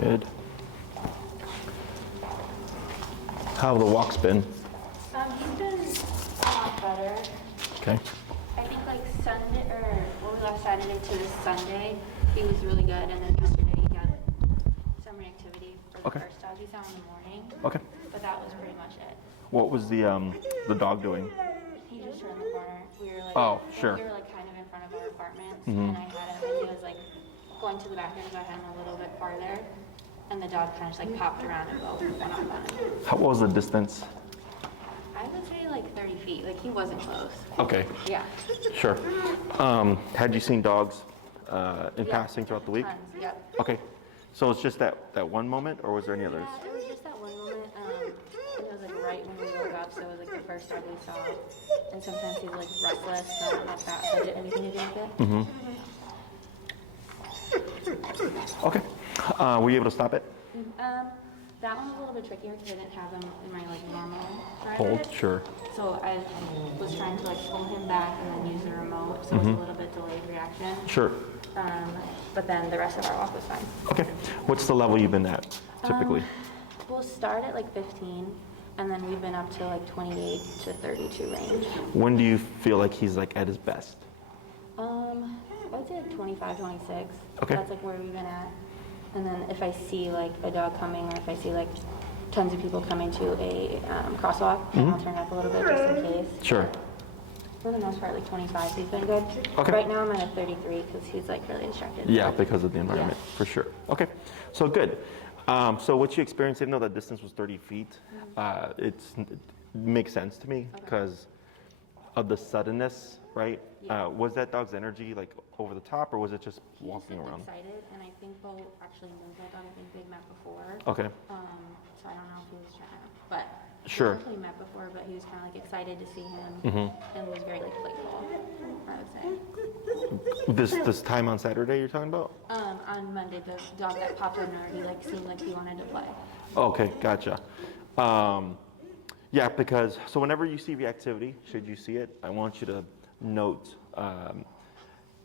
Good. How have the walks been? He's been a lot better. Okay. I think like Sunday, or when we left Saturday to this Sunday, he was really good. And then yesterday he got some reactivity for the first dog he saw in the morning. Okay. But that was pretty much it. What was the dog doing? He just turned the corner. We were like, sure. We were like kind of in front of our apartments, and I had him, and he was like going to the bathroom, so I had him a little bit farther, and the dog kind of just like popped around and Beau went off on him. What was the distance? I would say like 30 feet. Like he wasn't close. Okay. Yeah. Sure. Had you seen dogs in passing throughout the week? Tons. Yep. Okay. So it's just that one moment, or was there any others? Yeah, it was just that one moment. It was like right when we woke up, so it was like the first dog we saw. And sometimes he's like restless, not like that. So I did anything to drink it. Mm-hmm. Okay. Were you able to stop it? That one was a little bit trickier because I didn't have him in my like normal Hold, sure. So I was trying to like pull him back and then use the remote, so it was a little bit delayed reaction. Sure. But then the rest of our walk was fine. Okay. What's the level you've been at typically? We'll start at like 15, and then we've been up to like 28 to 32 range. When do you feel like he's like at his best? I would say like 25, 26. Okay. That's like where we've been at. And then if I see like a dog coming, or if I see like tons of people coming to a crosswalk, then I'll turn it up a little bit just in case. Sure. For the most part, like 25, he's been good. Okay. Right now I'm at a 33 because he's like really distracted. Yeah, because of the environment, for sure. Okay, so good. So what you experienced, even though that distance was 30 feet, it makes sense to me because of the suddenness, right? Yeah. Was that dog's energy like over the top, or was it just walking He was around? excited, and I think Beau actually moved that dog. I think they'd met before. Okay. So I don't know if he was trying to, but Sure. we definitely met before. But he was kind of like excited to see him, and was very like playful, I would say. This time on Saturday you're talking about? On Monday, the dog that popped in there, he like seemed like he wanted to play. Okay, gotcha. Yeah, because so whenever you see reactivity, should you see it, I want you to note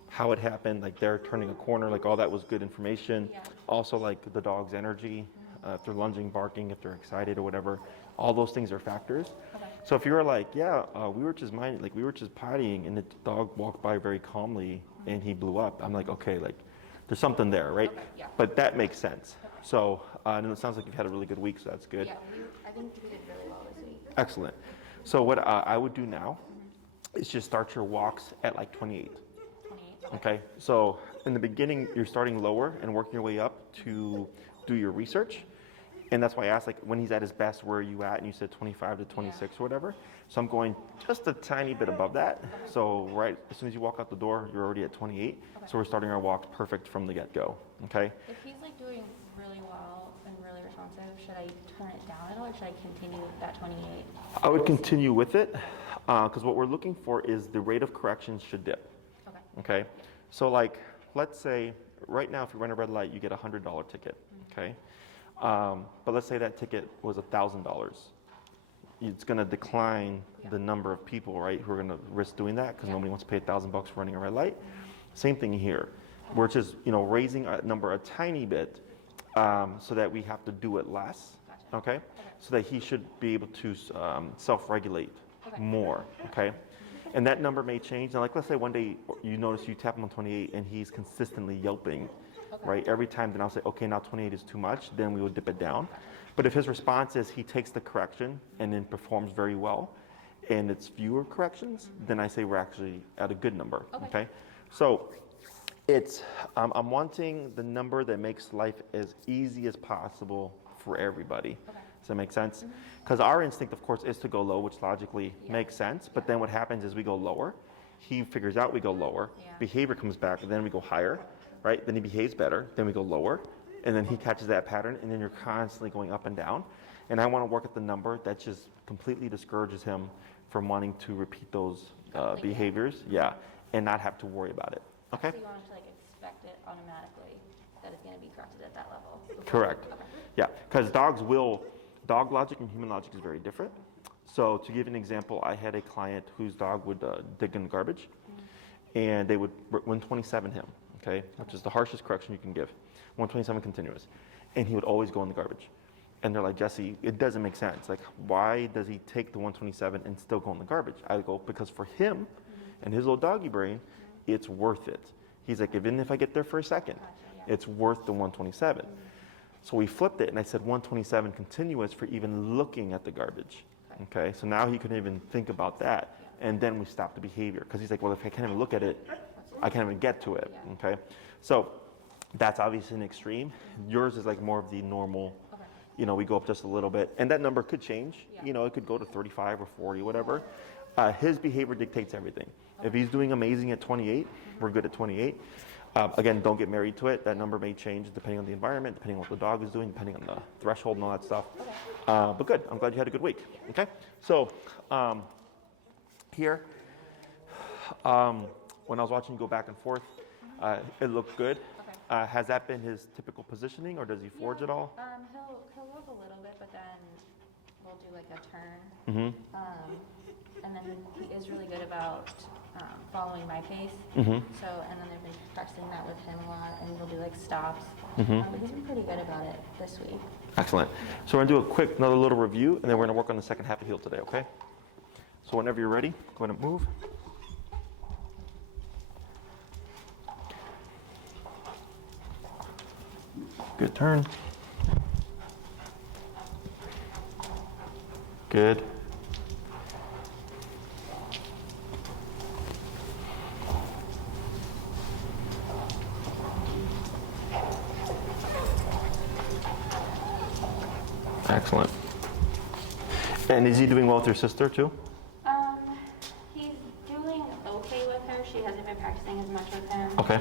how it happened, like they're turning a corner, like all that was good information. Yeah. Also like the dog's energy, if they're lunging, barking, if they're excited or whatever, all those things are factors. Okay. So if you were like, yeah, we were just pottying and the dog walked by very calmly and he blew up, I'm like, okay, like there's something there, right? Okay, yeah. But that makes sense. So, and it sounds like you've had a really good week, so that's good. Yeah, I think we did really well this week. Excellent. So what I would do now is just start your walks at like 28. 28. Okay. So in the beginning, you're starting lower and working your way up to do your research. And that's why I asked, like, when he's at his best, where are you at? And you said 25 to 26 or whatever. So I'm going just a tiny bit above that. So right as soon as you walk out the door, you're already at 28. Okay. So we're starting our walk perfect from the get-go. Okay. If he's like doing really well and really responsive, should I turn it down at all, or should I continue with that 28? I would continue with it because what we're looking for is the rate of corrections should dip. Okay. Okay, so like, let's say right now if you run a red light, you get a $100 ticket, okay? But let's say that ticket was $1,000. It's gonna decline the number of people, right, who are gonna risk doing that because nobody wants to pay $1,000 for running a red light. Same thing here. We're just, raising a number a tiny bit so that we have to do it less, okay? So that he should be able to self-regulate more, okay? And that number may change. Now, like, let's say one day you notice you tap him on 28 and he's consistently yelping, right? Every time, then I'll say, okay, now 28 is too much, then we will dip it down. But if his response is he takes the correction and then performs very well, and it's fewer corrections, then I say we're actually at a good number, okay? So it's, I'm wanting the number that makes life as easy as possible for everybody. Does that make sense? Because our instinct, of course, is to go low, which logically makes sense. But then what happens is we go lower. He figures out we go lower. Behavior comes back, and then we go higher, right? Then he behaves better. Then we go lower. And then he catches that pattern, and then you're constantly going up and down. And I want to work at the number that just completely discourages him from wanting to repeat those behaviors, and not have to worry about it. Okay? So you want to like expect it automatically that it's going to be corrected at that level? Correct. Okay. Yeah, because dog logic and human logic is very different. So to give you an example, I had a client whose dog would dig in the garbage, and they would 127 him, okay, which is the harshest correction you can give, 127 continuous. and he would always go in the garbage. And they're like, Jesse, it doesn't make sense. Like, why does he take the 127 and still go in the garbage? I go, because for him and his little doggy brain, it's worth it. He's like, even if I get there for a second, it's worth the 127. So we flipped it, and I said 127 continuous for even looking at the garbage. Okay, so now he couldn't even think about that. And then we stopped the behavior, because he's like, well, if I can't even look at it, I can't even get to it. Okay, so that's obviously an extreme. Yours is like more of the normal. You know, we go up just a little bit, and that number could change. You know, it could go to 35 or 40, whatever. His behavior dictates everything. If he's doing amazing at 28, we're good at 28. Again, don't get married to it. That number may change depending on the environment, depending on what the dog is doing, depending on the threshold and all that stuff. But good. I'm glad you had a good week. Okay. So here, when I was watching you go back and forth, it looked good. Has that been his typical positioning, or does he forge at all? He'll move a little bit, but then we'll do like a turn. And then he is really good about following my pace. So, and then I've been practicing that with him a lot, and we'll do like stops. But he's been pretty good about it this week. Excellent. So we're going to do another little review, and then we're going to work on the second half of heel today, okay? So whenever you're ready, go ahead and move. Good turn. Good. Excellent. And is he doing well with your sister too? He's doing okay with her. She hasn't been practicing as much with him. Okay.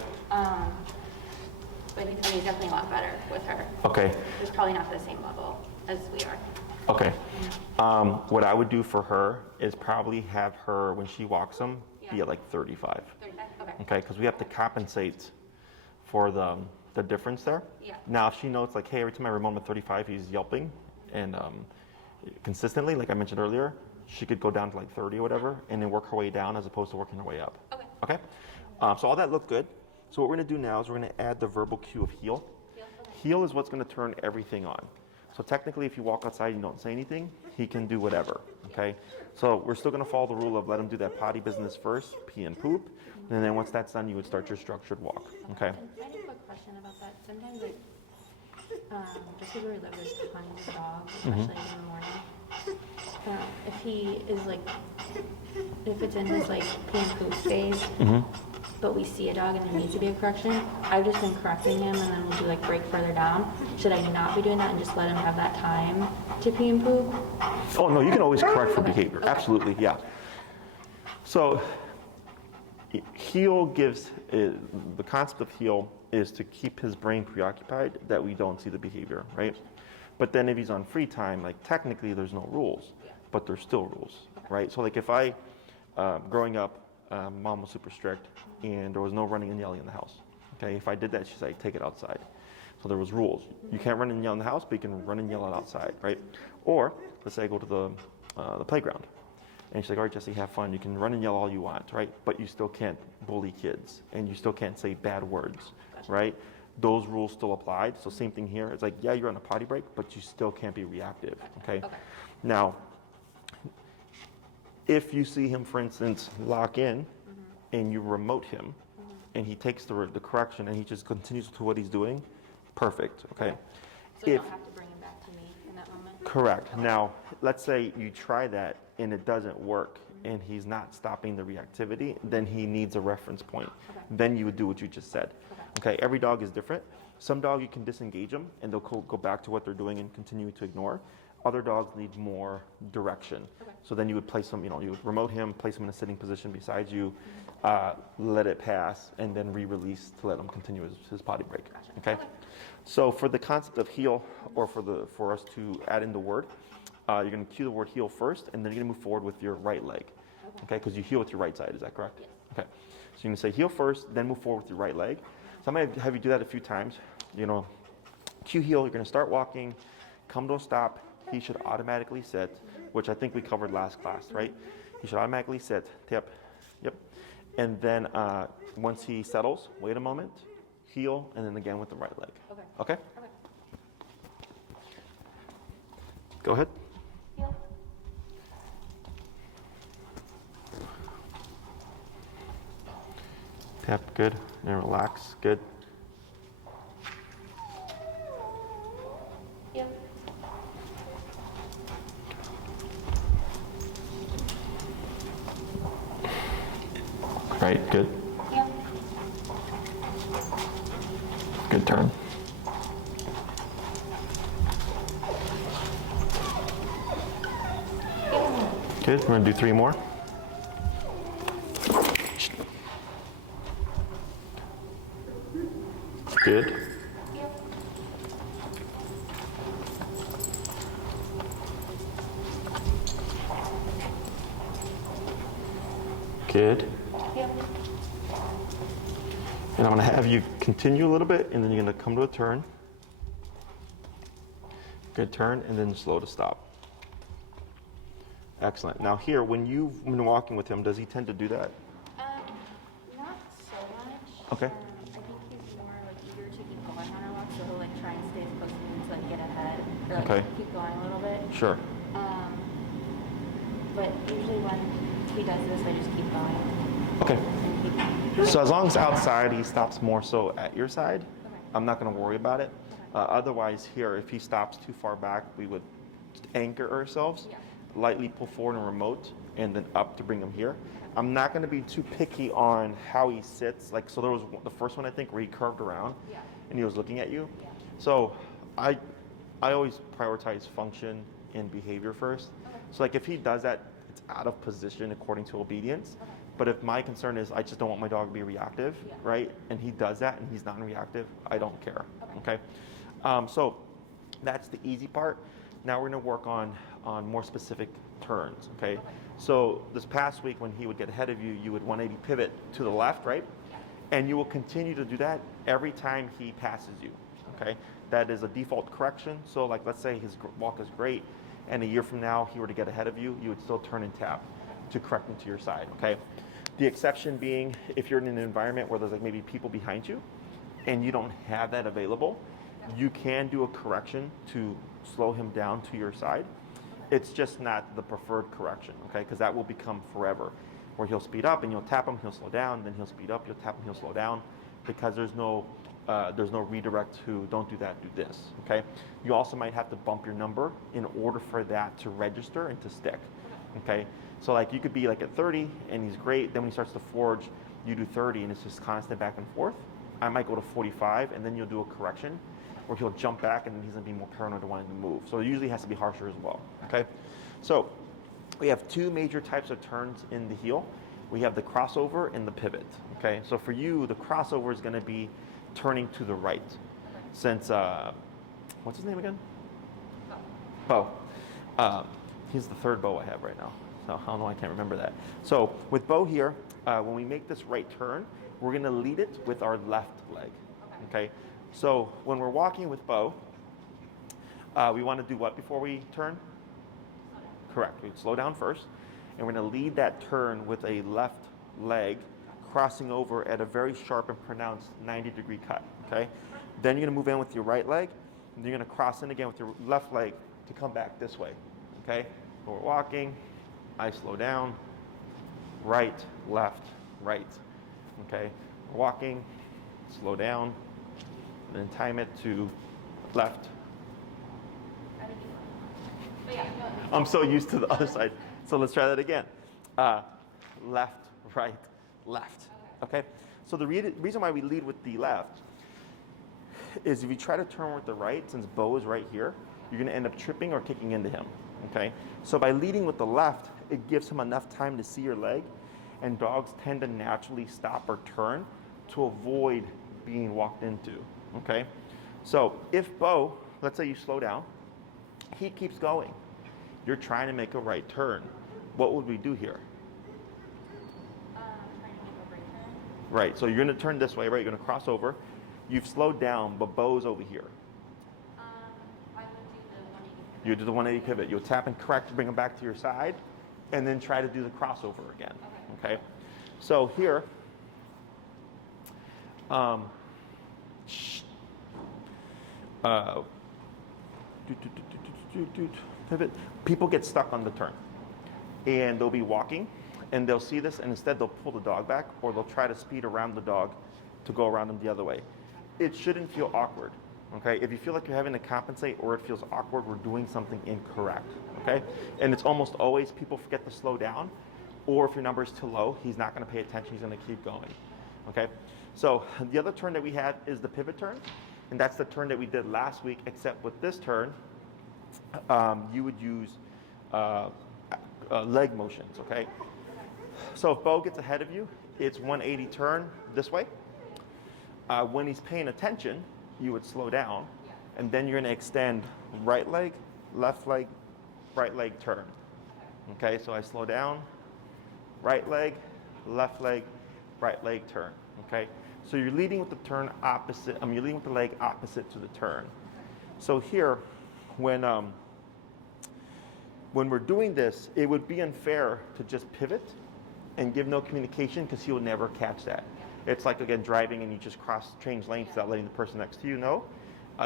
But he's definitely a lot better with her. Okay. He's probably not to the same level as we are. Okay. What I would do for her is probably have her, when she walks him, be at like 35. 35? Okay. Okay, because we have to compensate for the difference there. Yeah. Now, if she knows, like, hey, every time I remote him at 35, he's yelping, and consistently, like I mentioned earlier, she could go down to like 30 or whatever, and then work her way down as opposed to working her way up. Okay. Okay? So all that looked good. So what we're going to do now is we're going to add the verbal cue of heel. Heel is what's going to turn everything on. So technically, if you walk outside and you don't say anything, he can do whatever, okay? So we're still going to follow the rule of let him do that potty business first, pee and poop, and then once that's done, you would start your structured walk, okay? I have a question about that. Sometimes, like, just because we live with tons of dogs, especially in the morning, if he is like, if it's in his like pee and poop phase, but we see a dog and there needs to be a correction, I've just been correcting him, and then we'll do like break further down. Should I not be doing that and just let him have that time to pee and poop? Oh, no, you can always correct for behavior. Okay. Absolutely, yeah. So heel gives, the concept of heel is to keep his brain preoccupied that we don't see the behavior, right? But then if he's on free time, like technically there's no rules, but there's still rules, right? So like if I, growing up, mom was super strict and there was no running and yelling in the house, okay? If I did that, she's like, take it outside. So there was rules. You can't run and yell in the house, but you can run and yell outside, right? Or let's say I go to the playground. And she's like, all right, Jesse, have fun. You can run and yell all you want, right? But you still can't bully kids, and you still can't say bad words, right? Those rules still applied. So same thing here. It's like, yeah, you're on a potty break, but you still can't be reactive, okay? Now, if you see him, for instance, lock in, and you remote him, and he takes the correction, and he just continues to what he's doing, perfect, okay? So you don't have to bring him back to me in that moment? Correct. Now, let's say you try that and it doesn't work and he's not stopping the reactivity, then he needs a reference point. Then you would do what you just said. Okay, every dog is different. Some dog you can disengage them and they'll go back to what they're doing and continue to ignore. Other dogs need more direction. So then you would place him, you would remote him, place him in a sitting position beside you, let it pass, and then re-release to let him continue his potty break. Okay? So for the concept of heel, or for us to add in the word, you're going to cue the word heel first, and then you're going to move forward with your right leg. Okay? Because you heel with your right side, is that correct? Yes. Okay. So you're going to say heel first, then move forward with your right leg. So I'm going to have you do that a few times. Cue heel, you're going to start walking, come to a stop. He should automatically sit, which I think we covered last class, right? He should automatically sit, tip, yep. And then once he settles, wait a moment, heel, and then again with the right leg. Okay? Go ahead. Yep. Tap, good. And relax, good. Yep. Right, good. Yep. Good turn. Good, we're gonna do 3 more. Good. Yep. Good. Yep. And I'm gonna have you continue a little bit, and then you're gonna come to a turn. Good turn, and then slow to stop. Excellent. Now here, when you've been walking with him, does he tend to do that? Not so much. Okay. I think he's more like eager to keep going on our walk, so he'll like try and stay as close to me to like get ahead or like Okay. keep going a little bit. Sure. But usually when he does this, I just keep going. Okay. And keep So as long as outside he stops more so at your side, Okay. I'm not going to worry about it. Okay. Otherwise here, if he stops too far back, we would anchor ourselves, Yeah. lightly pull forward and remote, and then up to bring him here. I'm not going to be too picky on how he sits. Like, so there was the first one, I think, where he curved around Yeah. and he was looking at you. Yeah. So I always prioritize function and behavior first. Okay. So like if he does that, it's out of position according to obedience. Okay. But if my concern is I just don't want my dog to be reactive, Yeah. right? And he does that and he's non-reactive, I don't care. Okay. Okay. So that's the easy part. Now we're going to work on more specific turns. Okay. So this past week when he would get ahead of you, you would 180 pivot to the left, right? And you will continue to do that every time he passes you. Okay. That is a default correction. So like let's say his walk is great, and a year from now he were to get ahead of you, you would still turn and tap to correct him to your side. Okay. The exception being if you're in an environment where there's like maybe people behind you and you don't have that available, you can do a correction to slow him down to your side. It's just not the preferred correction, okay? Because that will become forever, where he'll speed up and you'll tap him, he'll slow down, then he'll speed up, you'll tap him, he'll slow down, because there's no redirect to don't do that, do this, okay? You also might have to bump your number in order for that to register and to stick, okay? So like you could be like at 30 and he's great, then when he starts to forge, you do 30 and it's just constant back and forth. I might go to 45 and then you'll do a correction where he'll jump back and he's gonna be more paranoid to wanting to move. So it usually has to be harsher as well, okay? So we have 2 major types of turns in the heel. We have the crossover and the pivot, okay? So for you, the crossover is gonna be turning to the right. Since, what's his name again? Beau. He's the 3rd Beau I have right now. So I don't know, I can't remember that. So with Beau here, when we make this right turn, we're gonna lead it with our left leg, okay? So when we're walking with Beau, we want to do what before we turn? Correct. We slow down first, and we're going to lead that turn with a left leg crossing over at a very sharp and pronounced 90-degree cut. Okay. Then you're going to move in with your right leg, and you're going to cross in again with your left leg to come back this way. Okay. So we're walking. I slow down. Right, left, right. Okay. We're walking. Slow down. Then time it to left. I'm so used to the other side. So let's try that again. Left, right, left. Okay? So the reason why we lead with the left is if you try to turn with the right, since Beau is right here, you're going to end up tripping or kicking into him. Okay? So by leading with the left, it gives him enough time to see your leg, and dogs tend to naturally stop or turn to avoid being walked into. Okay, so if Beau, let's say you slow down, he keeps going. You're trying to make a right turn. What would we do here? Trying to make a right turn. Right, so you're going to turn this way, right? You're going to cross over. You've slowed down, but Beau's over here. I would do the 180 pivot. You do the 180 pivot. You'll tap and correct to bring him back to your side, and then try to do the crossover again. Okay? So here, pivot. People get stuck on the turn. And they'll be walking, and they'll see this, and instead they'll pull the dog back, or they'll try to speed around the dog to go around them the other way. It shouldn't feel awkward, okay? If you feel like you're having to compensate or it feels awkward, we're doing something incorrect, okay? And it's almost always people forget to slow down, or if your number is too low, he's not gonna pay attention, he's gonna keep going, okay? So the other turn that we had is the pivot turn, and that's the turn that we did last week, except with this turn, you would use leg motions, okay? So if Beau gets ahead of you, it's 180 turn this way. When he's paying attention, you would slow down, and then you're gonna extend right leg, left leg, right leg turn. Okay, so I slow down, right leg, left leg, right leg turn. Okay, so you're leading with the turn opposite, you're leading with the leg opposite to the turn. So here, when we're doing this, it would be unfair to just pivot and give no communication because he will never catch that. It's like, again, driving and you just change lanes without letting the person next to you know.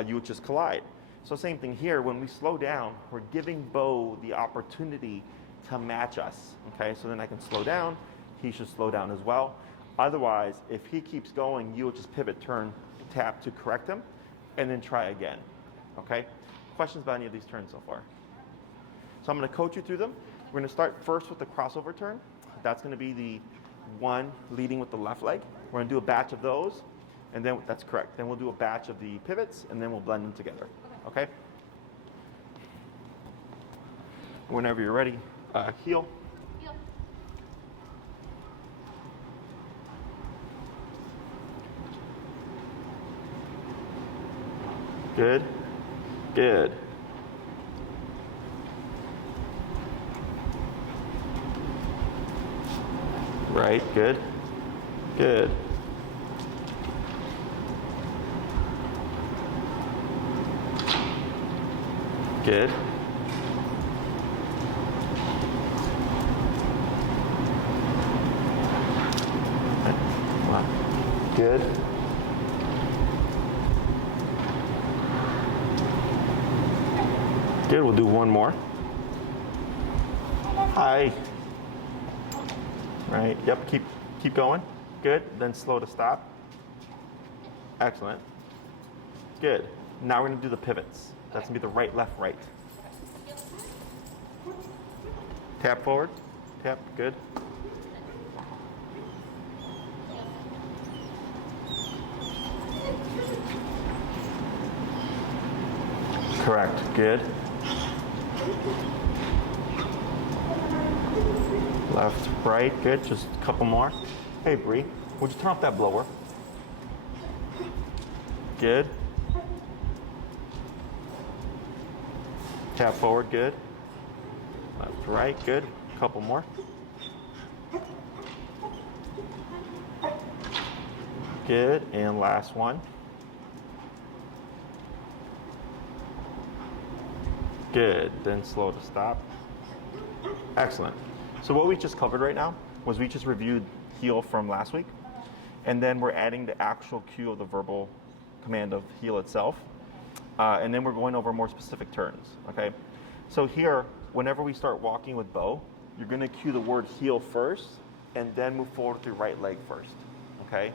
You would just collide. So same thing here, when we slow down, we're giving Beau the opportunity to match us, okay? So then I can slow down, he should slow down as well. Otherwise, if he keeps going, you'll just pivot, turn, tap to correct him, and then try again, okay? Questions about any of these turns so far? So I'm gonna coach you through them. We're gonna start first with the crossover turn. That's gonna be the one leading with the left leg. We're gonna do a batch of those, and then, that's correct. Then we'll do a batch of the pivots, and then we'll blend them together, okay? Whenever you're ready, heel. Heel. Good, good. Right, good, good. Good. Good. Good, we'll do one more. Hi. Right, yep, keep going. Good, then slow to stop. Excellent. Good. Now we're gonna do the pivots. That's gonna be the right, left, right. Tap forward, tap, good. Correct, good. Left, right, good, just a couple more. Hey Bree, would you turn off that blower? Good. Tap forward, good. Left, right, good. Couple more. Good, and last one. Good, then slow to stop. Excellent. So what we just covered right now was we just reviewed heel from last week, and then we're adding the actual cue of the verbal command of heel itself. And then we're going over more specific turns, okay? So here, whenever we start walking with Beau, you're gonna cue the word heel first, and then move forward with your right leg first, okay?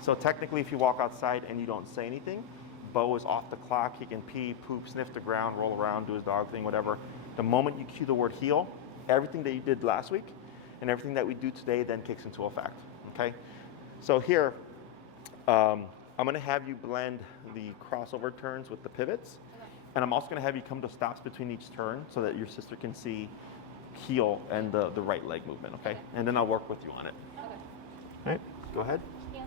So technically, if you walk outside and you don't say anything, Beau is off the clock. He can pee, poop, sniff the ground, roll around, do his dog thing, whatever. The moment you cue the word heel, everything that you did last week and everything that we do today then kicks into effect, okay? So here, I'm gonna have you blend the crossover turns with the pivots. And I'm also gonna have you come to stops between each turn so that your sister can see heel and the right leg movement, okay? And then I'll work with you on it. Okay. All right, go ahead. Heel.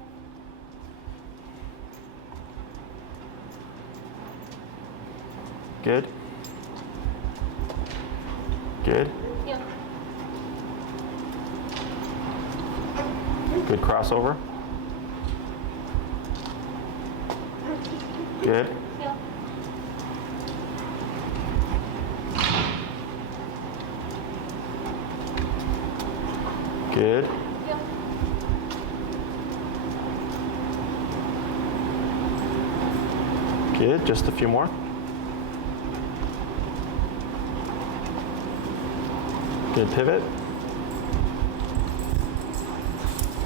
Good. Good. Heel. Good crossover. Good. Heel. Good. Heel. Good. Just a few more. Good pivot.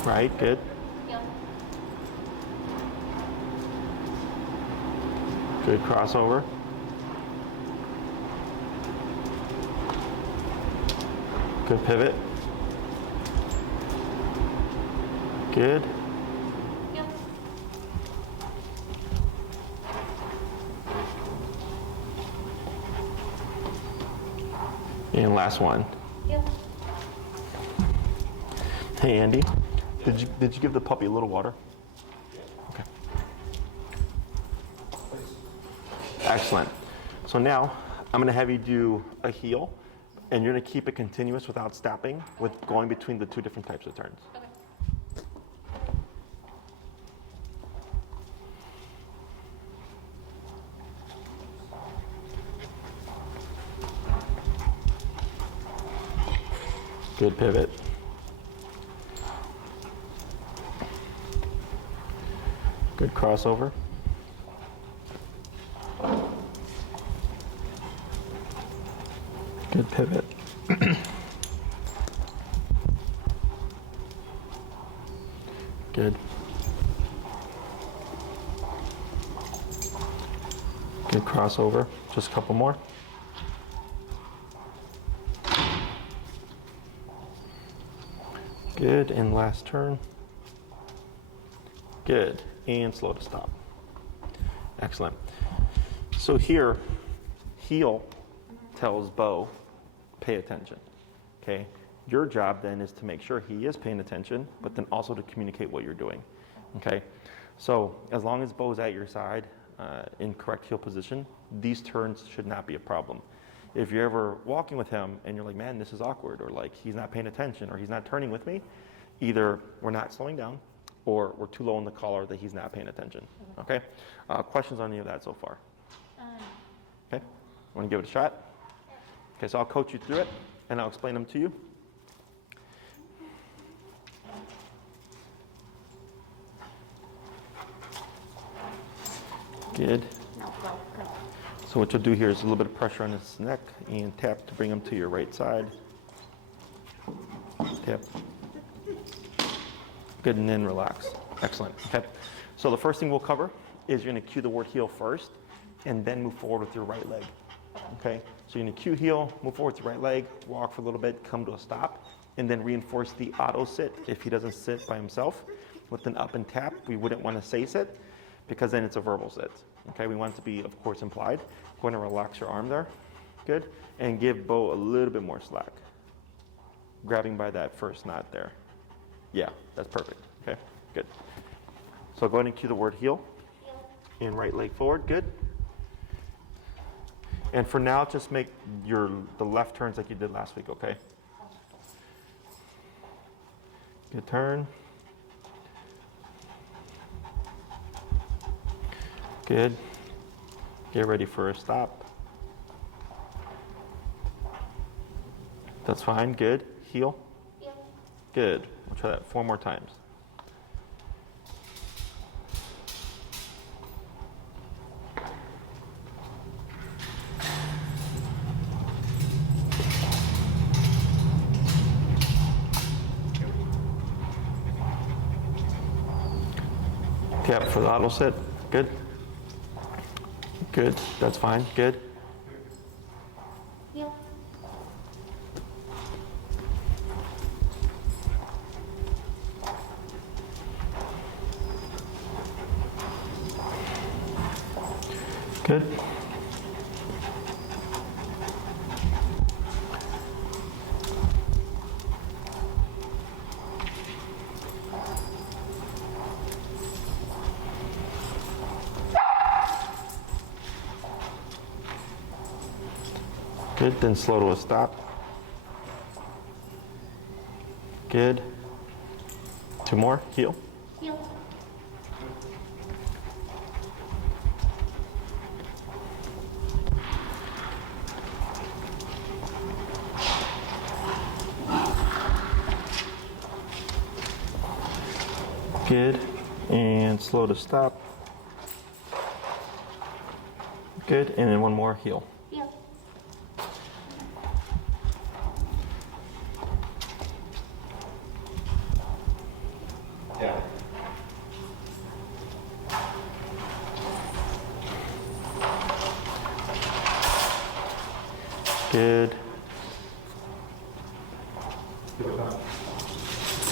Right, good. Heel. Good crossover. Good pivot. Good. Heel. And last one. Heel. Hey Andy, did you give the puppy a little water? Okay. Excellent. So now I'm going to have you do a heel, and you're going to keep it continuous without stopping, with going between the two different types of turns. Okay. Good pivot. Good crossover. Good pivot. Good. Good crossover. Just a couple more. Good, and last turn. Good, and slow to stop. Excellent. So here, heel tells Beau, pay attention, okay? Your job then is to make sure he is paying attention, but then also to communicate what you're doing, okay? So as long as Beau's at your side in correct heel position, these turns should not be a problem. If you're ever walking with him and you're like, man, this is awkward, or like he's not paying attention, or he's not turning with me, either we're not slowing down or we're too low in the collar that he's not paying attention, okay? Questions on any of that so far? Okay, want to give it a shot? Okay, so I'll coach you through it and I'll explain them to you. Good. No, go. Go. So what you'll do here is a little bit of pressure on his neck and tap to bring him to your right side. Tap. Good, and then relax. Excellent. Okay. So the first thing we'll cover is you're going to cue the word heel first and then move forward with your right leg. Okay. So you're going to cue heel, move forward with your right leg, walk for a little bit, come to a stop, and then reinforce the auto sit if he doesn't sit by himself. With an up and tap, we wouldn't want to say sit because then it's a verbal sit. Okay, we want it to be, of course, implied. Go ahead and relax your arm there. Good. And give Beau a little bit more slack. Grabbing by that first knot there. Yeah, that's perfect. Okay, good. So go ahead and cue the word heel. And right leg forward. Good. And for now, just make the left turns like you did last week, okay? Good turn. Good. Get ready for a stop. That's fine. Good. Heel. Good. We'll try that 4 more times. Tap for the auto sit. Good. Good. That's fine. Good. Heel. Good. Good, then slow to a stop. Good. 2 more, heel. Heel. Good, and slow to stop. Good, and then 1 more, heel. Heel. Yeah. Good.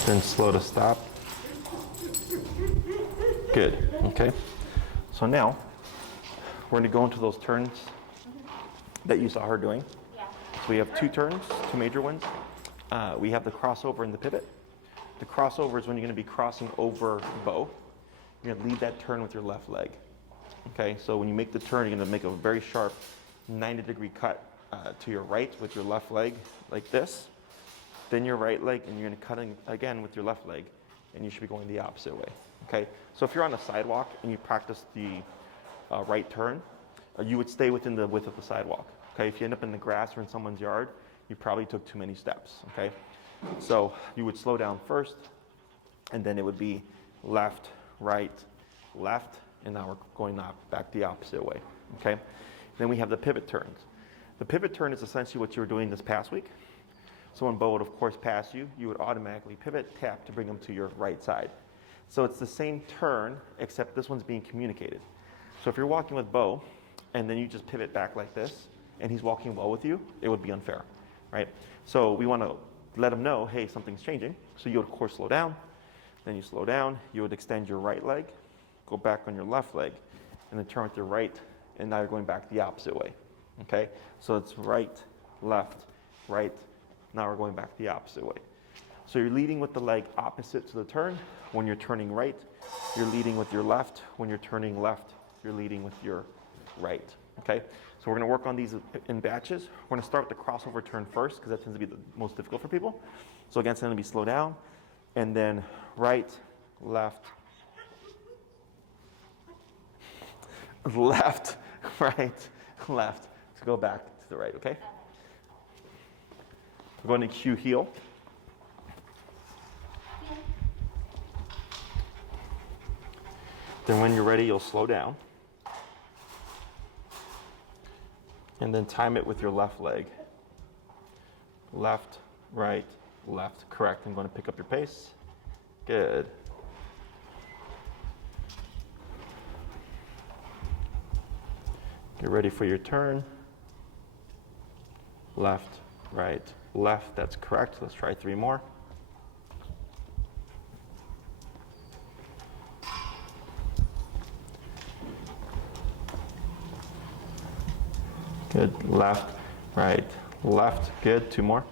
Then slow to stop. Good. Okay. So now we're going to go into those turns that you saw her doing. Yeah. So we have 2 turns, 2 major ones. We have the crossover and the pivot. The crossover is when you're going to be crossing over Beau. You're going to lead that turn with your left leg. Okay, so when you make the turn, you're going to make a very sharp 90-degree cut to your right with your left leg, like this. Then your right leg, and you're going to cut again with your left leg, and you should be going the opposite way. Okay, so if you're on a sidewalk and you practice the right turn, you would stay within the width of the sidewalk. Okay, if you end up in the grass or in someone's yard, you probably took too many steps. Okay, so you would slow down first, and then it would be left, right, left, and now we're going back the opposite way. Okay, then we have the pivot turns. The pivot turn is essentially what you were doing this past week. So when Beau would, of course, pass you, you would automatically pivot, tap to bring him to your right side. So it's the same turn, except this one's being communicated. So if you're walking with Beau, and then you just pivot back like this, and he's walking well with you, it would be unfair, right? So we want to let him know, hey, something's changing. So you would, of course, slow down. Then you slow down. You would extend your right leg, go back on your left leg, and then turn with your right, and now you're going back the opposite way, okay? So it's right, left, right. Now we're going back the opposite way. So you're leading with the leg opposite to the turn. When you're turning right, you're leading with your left. When you're turning left, you're leading with your right, okay? So we're gonna work on these in batches. We're gonna start with the crossover turn first, because that tends to be the most difficult for people. So again, it's gonna be slow down, and then right, left, left, right, left. So go back to the right, okay? We're going to cue heel. Then when you're ready, you'll slow down. And then time it with your left leg. Left, right, left. Correct. I'm going to pick up your pace. Good. Get ready for your turn. Left, right, left. That's correct. Let's try 3 more. Good. Left, right, left. Good. 2 more.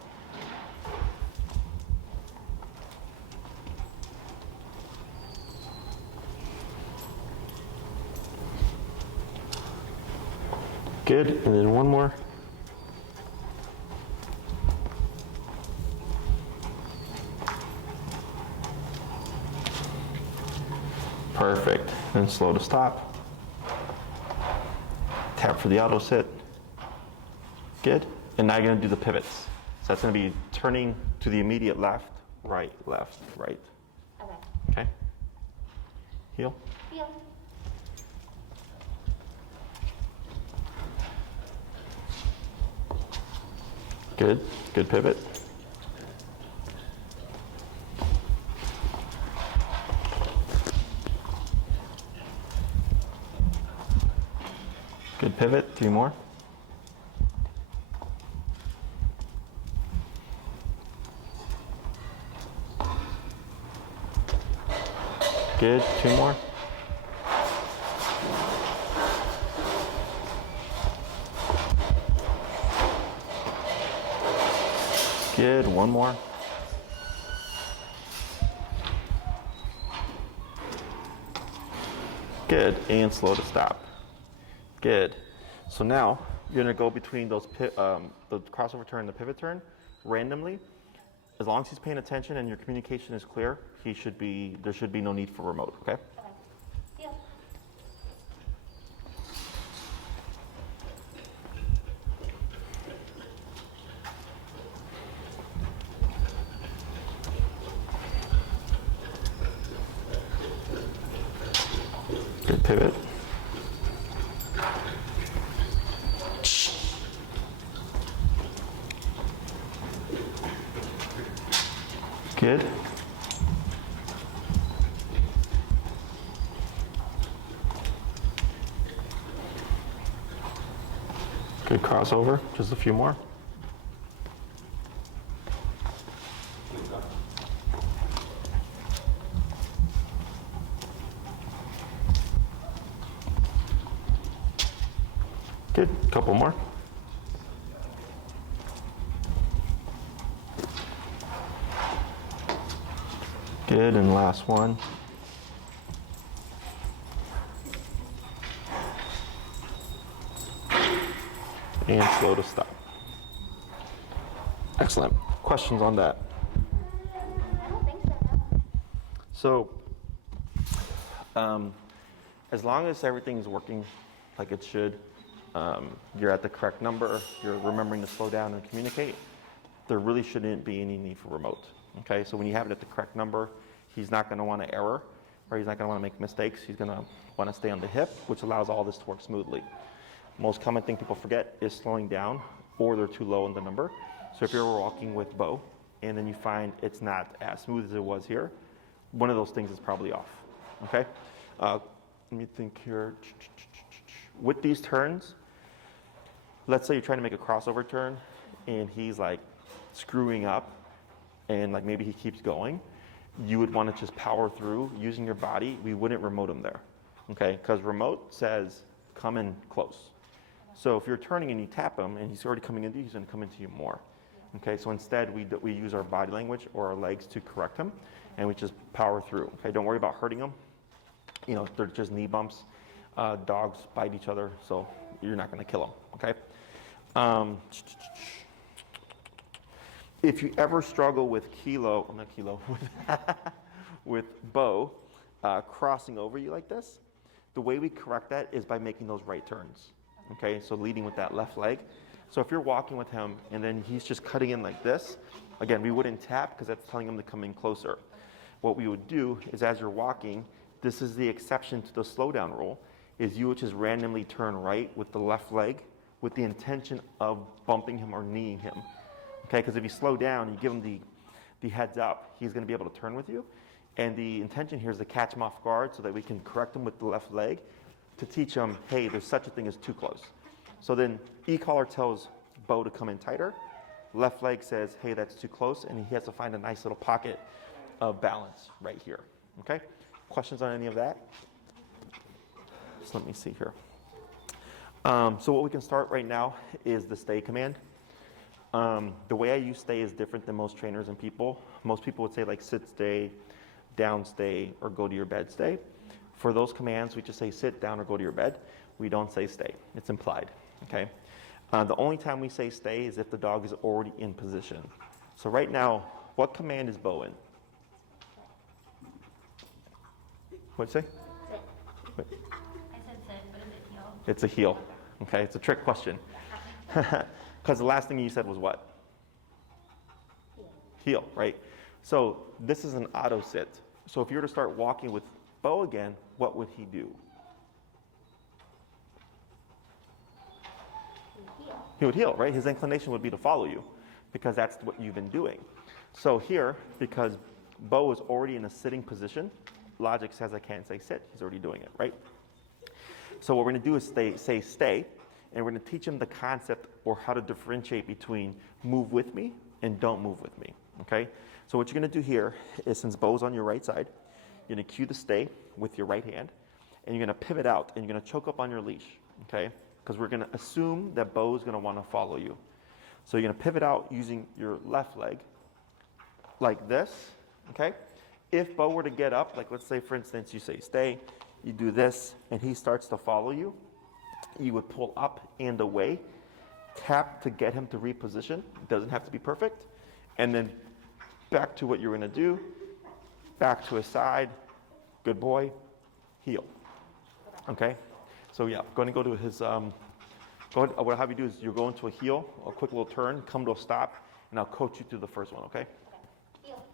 Good. And then 1 more. Perfect. And slow to stop. Tap for the auto sit. Good. And now you're going to do the pivots. So that's going to be turning to the immediate left, right, right. Okay. Okay? Heel. Heel. Good. Good pivot. Good pivot. 3 more. Good. 2 more. Good. 1 more. Good. And slow to stop. Good. So now you're going to go between those the crossover turn and the pivot turn randomly. As long as he's paying attention and your communication is clear, there should be no need for remote, okay? Okay. Heel. Good pivot. Good. Good crossover, just a few more. Good, couple more. Good, and last one. And slow to stop. Excellent. Questions on that? I don't think so, no. So, as long as everything's working like it should, you're at the correct number, you're remembering to slow down and communicate, there really shouldn't be any need for remote. Okay, so when you have it at the correct number, he's not going to want to error, or he's not going to want to make mistakes. He's going to want to stay on the hip, which allows all this to work smoothly. Most common thing people forget is slowing down, or they're too low in the number. So if you're walking with Beau, and then you find it's not as smooth as it was here, one of those things is probably off. Okay, let me think here. With these turns, let's say you're trying to make a crossover turn, and he's like screwing up, and like maybe he keeps going, you would want to just power through using your body. We wouldn't remote him there, okay? Because remote says come in close. So if you're turning and you tap him and he's already coming into you, he's going to come into you more. Okay, so instead we use our body language or our legs to correct him, and we just power through. Okay, don't worry about hurting him. You know, they're just knee bumps. Dogs bite each other, so you're not going to kill them. Okay. If you ever struggle with with Beau crossing over you like this, the way we correct that is by making those right turns. Okay, so leading with that left leg. So if you're walking with him and then he's just cutting in like this, again, we wouldn't tap because that's telling him to come in closer. What we would do is as you're walking, this is the exception to the slowdown rule, is you would just randomly turn right with the left leg with the intention of bumping him or kneeing him. Okay, because if you slow down, you give him the heads up, he's going to be able to turn with you. And the intention here is to catch him off guard so that we can correct him with the left leg to teach him, hey, there's such a thing as too close. So then e-collar tells Beau to come in tighter. Left leg says, hey, that's too close, and he has to find a nice little pocket of balance right here. Okay? Questions on any of that? So let me see here. So what we can start right now is the stay command. The way I use stay is different than most trainers and people. Most people would say like sit, stay, down, stay, or go to your bed, stay. For those commands, we just say sit down or go to your bed. We don't say stay. It's implied. Okay. The only time we say stay is if the dog is already in position. So right now, what command is Beau in? What'd you say? Sit. Wait. I said sit, but is it heel? It's a heel. Okay, it's a trick question. Because the last thing you said was what? Heel, right? So this is an auto sit. So if you were to start walking with Beau again, what would he do? Heel. He would heel, right? His inclination would be to follow you because that's what you've been doing. So here, because Beau is already in a sitting position, logic says I can't say sit. He's already doing it, right? So what we're going to do is say stay, and we're going to teach him the concept or how to differentiate between move with me and don't move with me, okay? So what you're going to do here is, since Beau's on your right side, you're going to cue the stay with your right hand, and you're going to pivot out, and you're going to choke up on your leash, okay? Because we're going to assume that Beau's going to want to follow you. So you're going to pivot out using your left leg like this, okay? If Beau were to get up, like let's say for instance you say stay, you do this, and he starts to follow you, you would pull up and away, tap to get him to reposition. It doesn't have to be perfect. And then back to what you're going to do, back to his side, good boy, heel. Okay? So yeah, going to go to his, what I'll have you do is you're going to a heel, a quick little turn, come to a stop, and I'll coach you through the first one, okay? Heel.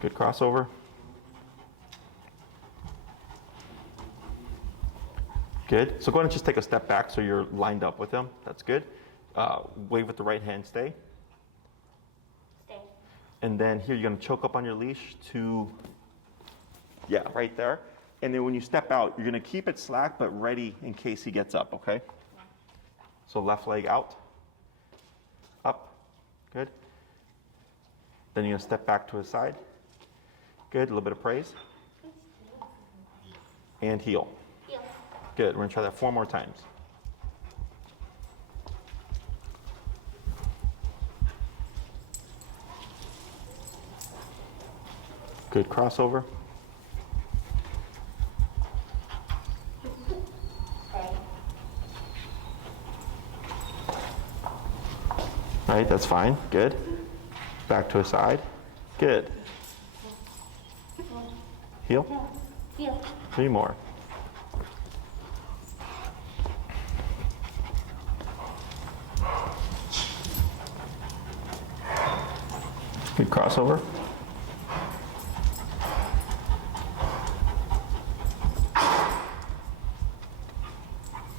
Good crossover. Good. So go ahead and just take a step back so you're lined up with him. That's good. Wave with the right hand, stay. Stay. And then here you're going to choke up on your leash to Yeah, right there. And then when you step out, you're gonna keep it slack, but ready in case he gets up, okay? So left leg out, up, good. Then you're gonna step back to his side. Good, a little bit of praise. And heel. Good, we're gonna try that 4 more times. Good crossover. Right, that's fine, good. Back to his side, good. Heel. 3 more. Good crossover.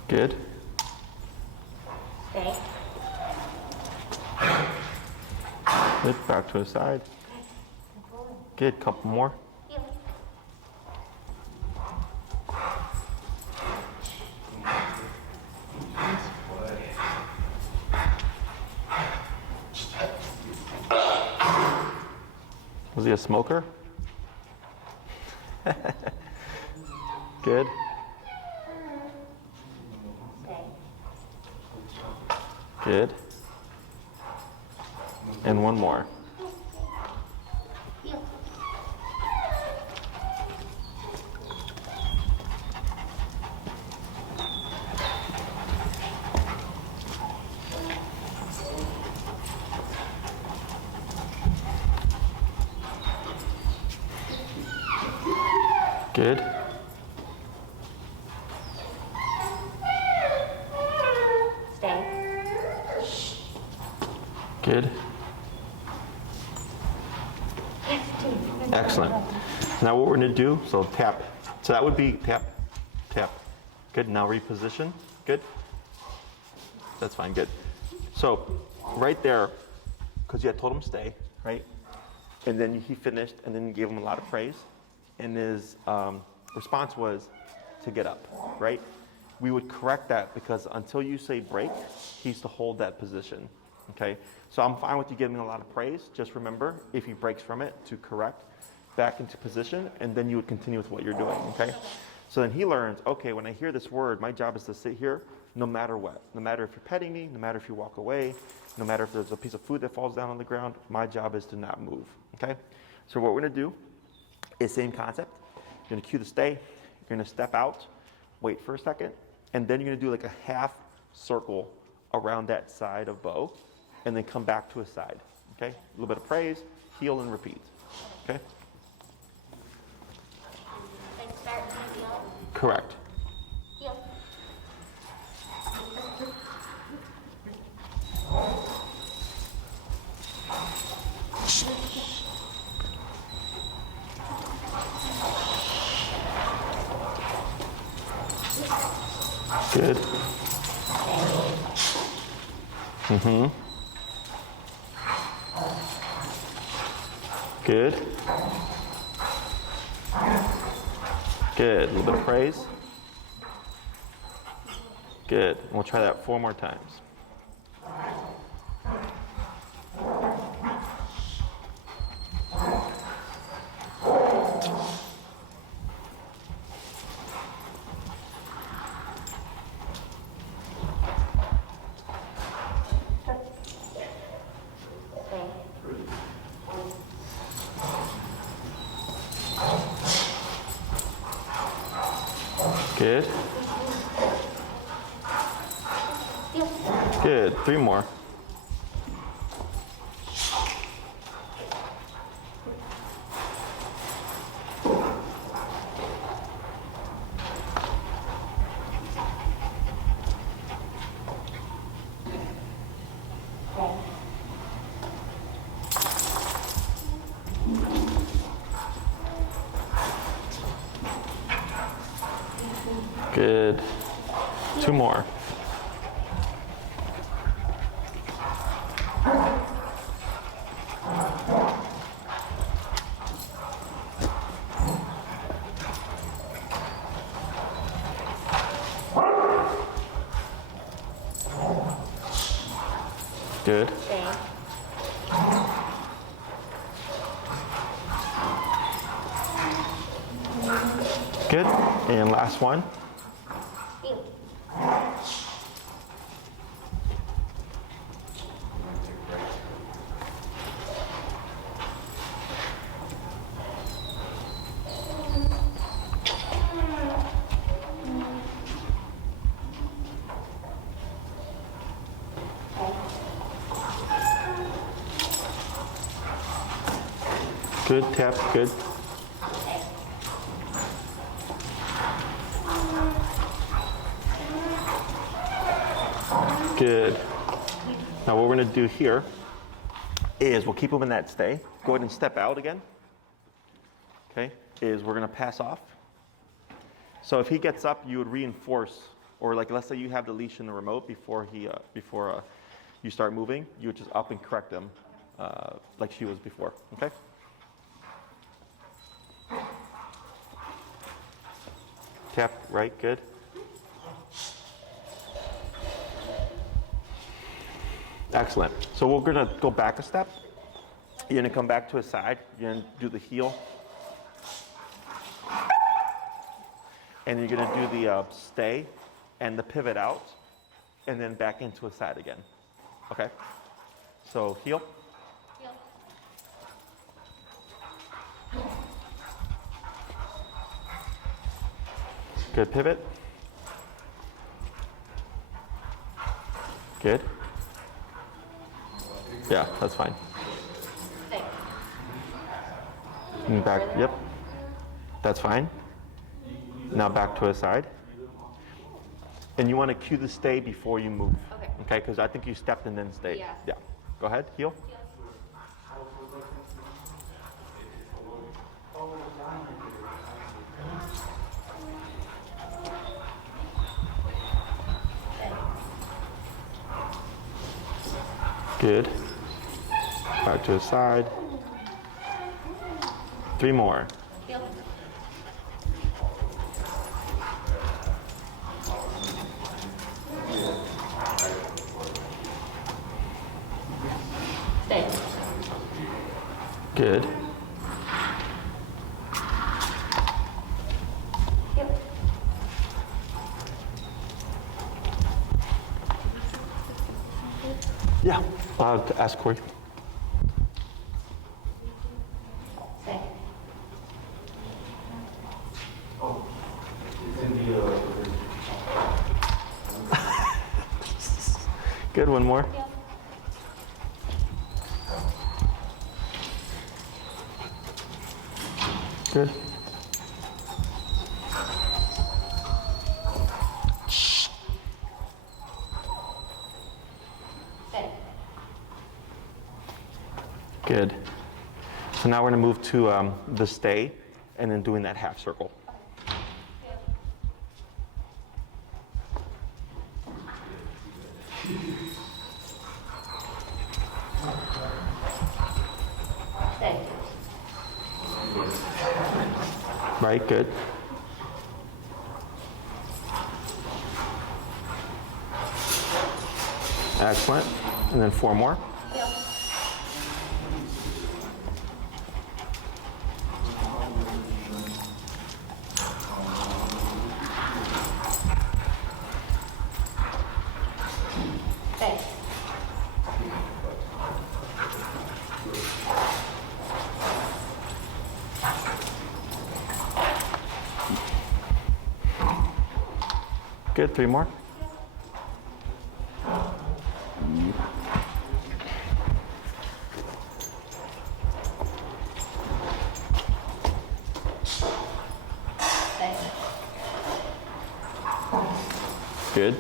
Good. Good, back to his side. Good, couple more. Was he a smoker? Good. Good. And 1 more. Good. Good. Excellent. Now what we're going to do, so tap. So that would be tap, tap. Good. Now reposition. Good. That's fine. Good. So right there, because you had told him stay, right? And then he finished, and then you gave him a lot of praise. And his response was to get up, right? We would correct that because until you say break, he's to hold that position, okay? So I'm fine with you giving a lot of praise. Just remember, if he breaks from it, to correct back into position, and then you would continue with what you're doing, okay? So then he learns, okay, when I hear this word, my job is to sit here no matter what. No matter if you're petting me, no matter if you walk away, no matter if there's a piece of food that falls down on the ground, my job is to not move, okay? So what we're gonna do is same concept. You're gonna cue the stay, you're gonna step out, wait for a second, and then you're gonna do like a half circle around that side of Beau, and then come back to his side, okay? A little bit of praise, heel and repeat, okay? Like start to heel. Correct. Heel. Good. Mm-hmm. Good. Good. A little bit of praise. Good. And we'll try that 4 more times. Good. Good. 3 more. Good. 2 more. Good. Stay. Good. And last one. Heel. Good. Tap. Good. Good. Now what we're going to do here is we'll keep him in that stay. Go ahead and step out again. Okay. Is we're going to pass off. So if he gets up, you would reinforce, or like let's say you have the leash in the remote before you start moving, you would just up and correct him like she was before. Okay. Tap right. Good. Excellent. So we're going to go back a step. You're going to come back to his side. You're going to do the heel. And you're going to do the stay and the pivot out, and then back into his side again. Okay? So heel. Heel. Good pivot. Good. Yeah, that's fine. Stay. And back, yep. That's fine. Now back to his side. And you want to cue the stay before you move. Okay. Okay, because I think you stepped and then stayed. Yeah. Yeah. Go ahead, heel. Heel. Good. Back to his side. 3 more. Heel. Stay. Good. Heel. Yeah. To ask Corey. Stay. Good. One more. Heel. Good. Stay. Good. So now we're going to move to the stay and then doing that half circle. Stay. Right, good. Excellent. And then 4 more. Heel. Stay. Good. 3 more. Stay. Good.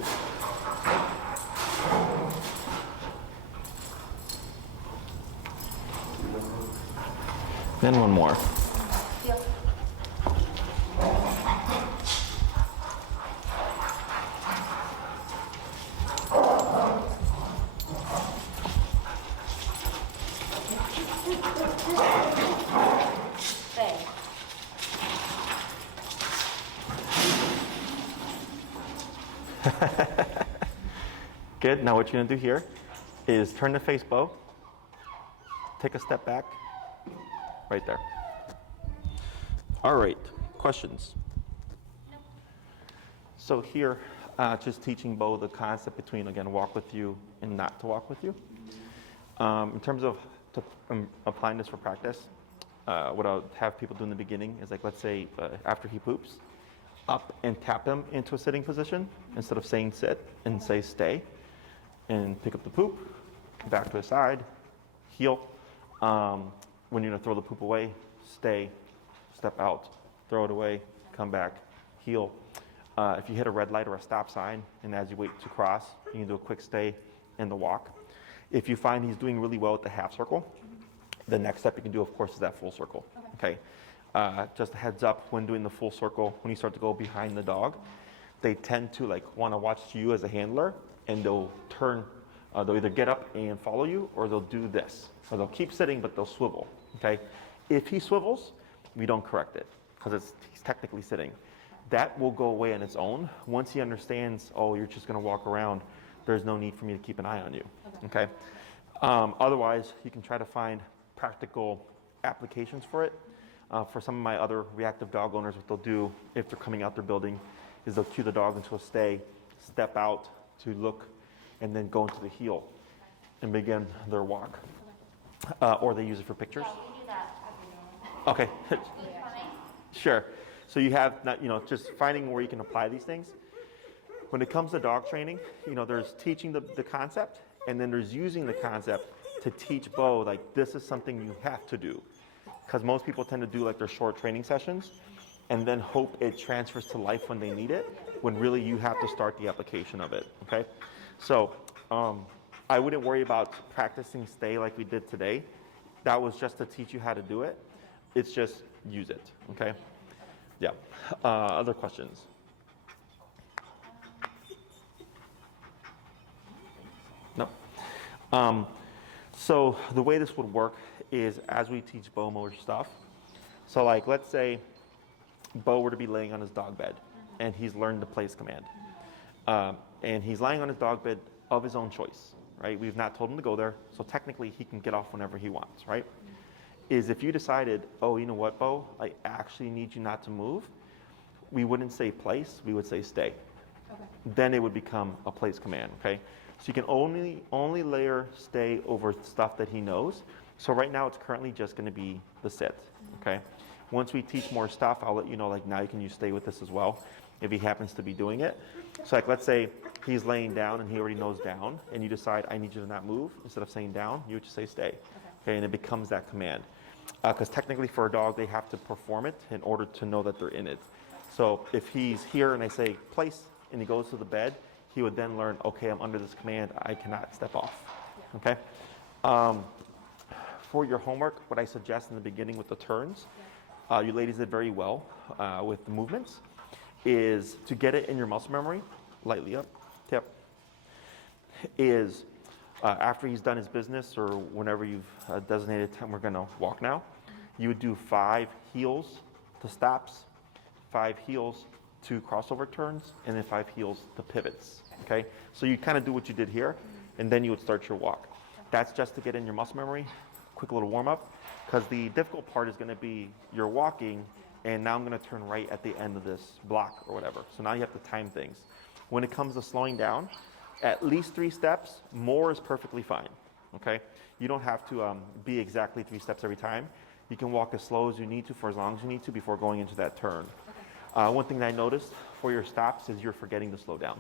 Then 1 more. Heel. Stay. Good. Now what you're going to do here is turn to face Beau, take a step back, right there. All right, questions? So here, just teaching Beau the concept between, again, walk with you and not to walk with you. In terms of applying this for practice, what I'll have people do in the beginning is like, let's say after he poops, up and tap him into a sitting position instead of saying sit and say stay, and pick up the poop, back to the side, heel. When you're gonna throw the poop away, stay, step out, throw it away, come back, heel. If you hit a red light or a stop sign, and as you wait to cross, you can do a quick stay and the walk. If you find he's doing really well with the half circle, the next step you can do, of course, is that full circle. Okay. Just a heads up, when doing the full circle, when you start to go behind the dog, they tend to like want to watch you as a handler, and they'll turn. They'll either get up and follow you, or they'll do this. Or they'll keep sitting, but they'll swivel. Okay. If he swivels, we don't correct it because he's technically sitting. That will go away on its own once he understands. Oh, you're just going to walk around. There's no need for me to keep an eye on you. Okay. Otherwise, you can try to find practical applications for it. For some of my other reactive dog owners, what they'll do if they're coming out their building is they'll cue the dog into a stay, step out to look, and then go into the heel and begin their walk. Or they use it for pictures. Yeah, we do that every day. Okay, sure. So you have, just finding where you can apply these things. When it comes to dog training, there's teaching the concept, and then there's using the concept to teach Beau, like, this is something you have to do. Because most people tend to do like their short training sessions and then hope it transfers to life when they need it, when really you have to start the application of it, okay? So I wouldn't worry about practicing stay like we did today. That was just to teach you how to do it. It's just use it, okay? Yeah. Other questions? No. So the way this would work is as we teach Beau more stuff. So like, let's say Beau were to be laying on his dog bed and he's learned the place command. And he's lying on his dog bed of his own choice, right? We've not told him to go there. So technically he can get off whenever he wants, right? Is if you decided, oh, you know what, Beau, I actually need you not to move, we wouldn't say place, we would say stay. Okay. Then it would become a place command, okay? So you can only layer stay over stuff that he knows. So right now it's currently just gonna be the sit, okay? Once we teach more stuff, I'll let you know, like now you can use stay with this as well, if he happens to be doing it. So like, let's say he's laying down and he already knows down, and you decide, I need you to not move. Instead of saying down, you would just say stay, okay? And it becomes that command. Because technically for a dog, they have to perform it in order to know that they're in it. So if he's here and I say place, and he goes to the bed, he would then learn, okay, I'm under this command, I cannot step off, okay? For your homework, what I suggest in the beginning with the turns, you ladies did very well with the movements, is to get it in your muscle memory, lightly up, tip, is after he's done his business or whenever you've designated time, we're gonna walk now, you would do 5 heels to stops, 5 heels to crossover turns, and then 5 heels to pivots, okay? So you kind of do what you did here, and then you would start your walk. That's just to get in your muscle memory, quick little warm up, because the difficult part is gonna be you're walking, and now I'm gonna turn right at the end of this block or whatever. So now you have to time things. When it comes to slowing down, at least 3 steps, more is perfectly fine, okay? You don't have to be exactly 3 steps every time. You can walk as slow as you need to for as long as you need to before going into that turn. One thing that I noticed for your stops is you're forgetting to slow down,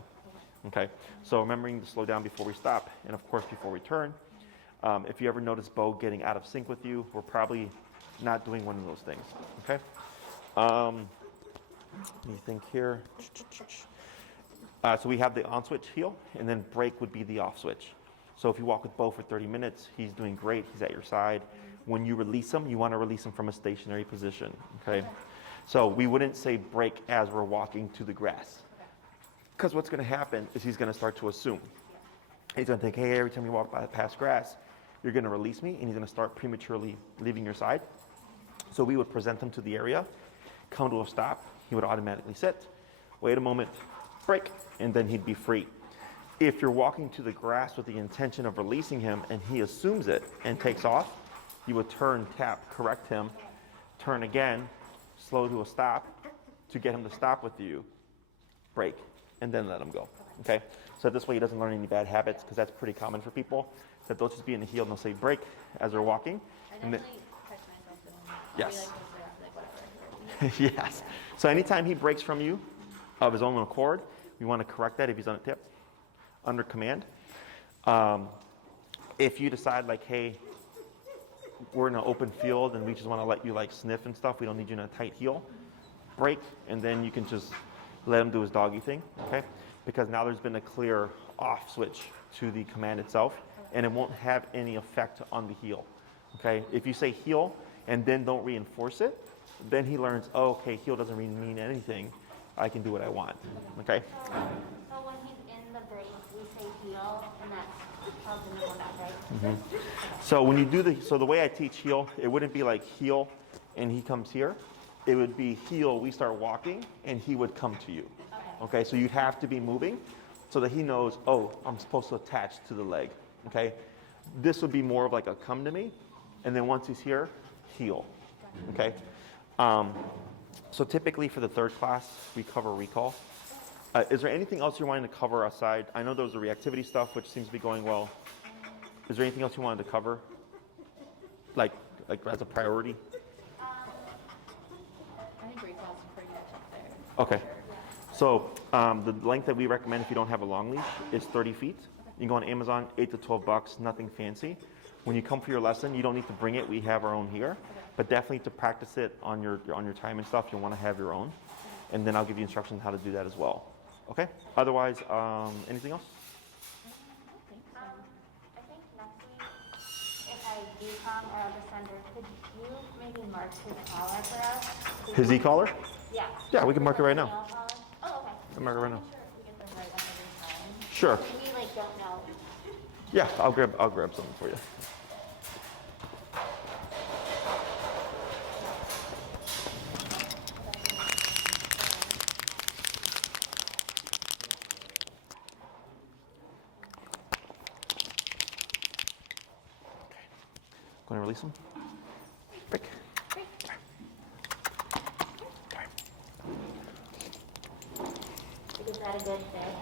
okay? So remembering to slow down before we stop, and of course before we turn. If you ever notice Beau getting out of sync with you, we're probably not doing one of those things, okay? Let me think here. So we have the on switch heel, and then break would be the off switch. So if you walk with Beau for 30 minutes, he's doing great, he's at your side. When you release him, you want to release him from a stationary position, okay? So we wouldn't say break as we're walking to the grass. Because what's going to happen is he's going to start to assume. He's going to think, hey, every time you walk past grass, you're going to release me, and he's going to start prematurely leaving your side. So we would present him to the area, come to a stop, he would automatically sit, wait a moment, break, and then he'd be free. If you're walking to the grass with the intention of releasing him and he assumes it and takes off, you would turn, tap, correct him, turn again, slow to a stop to get him to stop with you, break, and then let him go. Okay? So this way he doesn't learn any bad habits, because that's pretty common for people, that they'll just be in the heel and they'll say break as they're walking. I And then, definitely catch myself doing that. Yes. I'll be like, whatever. yes. So anytime he breaks from you of his own accord, we want to correct that if he's on a tip, under command. If you decide like, hey, we're in an open field and we just want to let you like sniff and stuff, we don't need you in a tight heel, break, and then you can just let him do his doggy thing, okay? Because now there's been a clear off switch to the command itself, and it won't have any effect on the heel, okay? If you say heel and then don't reinforce it, then he learns, oh, okay, heel doesn't really mean anything. I can do what I want, okay? So when he's in the break, we say heel, and that tells him to go back, right? So when you do the way I teach heel, it wouldn't be like heel and he comes here. It would be heel, we start walking, and he would come to you. Okay, so you'd have to be moving so that he knows, oh, I'm supposed to attach to the leg, okay? This would be more of like a come to me, and then once he's here, heel, okay? So typically for the third class, we cover recall. Is there anything else you're wanting to cover aside? I know there was the reactivity stuff, which seems to be going well. Is there anything else you wanted to cover? Like as a priority? I think recall's pretty much up there. Okay. So the length that we recommend if you don't have a long leash is 30 feet. You can go on Amazon, $8 to $12, nothing fancy. When you come for your lesson, you don't need to bring it. We have our own here. But definitely to practice it on your time and stuff, you'll want to have your own. And then I'll give you instructions on how to do that as well. Okay? Otherwise, anything else? I think next week, if I do come or I'll just send her, could you maybe mark his collar for us? His e-collar? Yeah. Yeah, we can mark it right now. Nail collar? Oh, okay. I'll mark it right now. Sure, we get them right under the time. Sure. We like don't know. Yeah, I'll grab something for you. Going to release him? Break. Is that a good fit?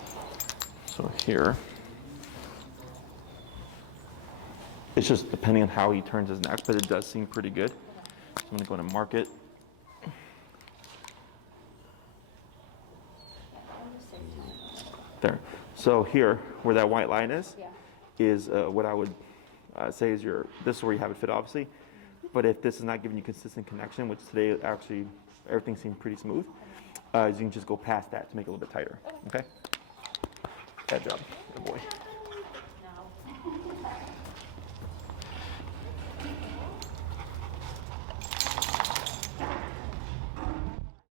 So here, it's just depending on how he turns his neck, but it does seem pretty good. So I'm going to go and mark it. There. So here, where that white line is, is what I would say is this is where you have it fit, obviously. But if this is not giving you consistent connection, which today actually everything seemed pretty smooth, you can just go past that to make it a little bit tighter. Okay? Bad job. Good boy.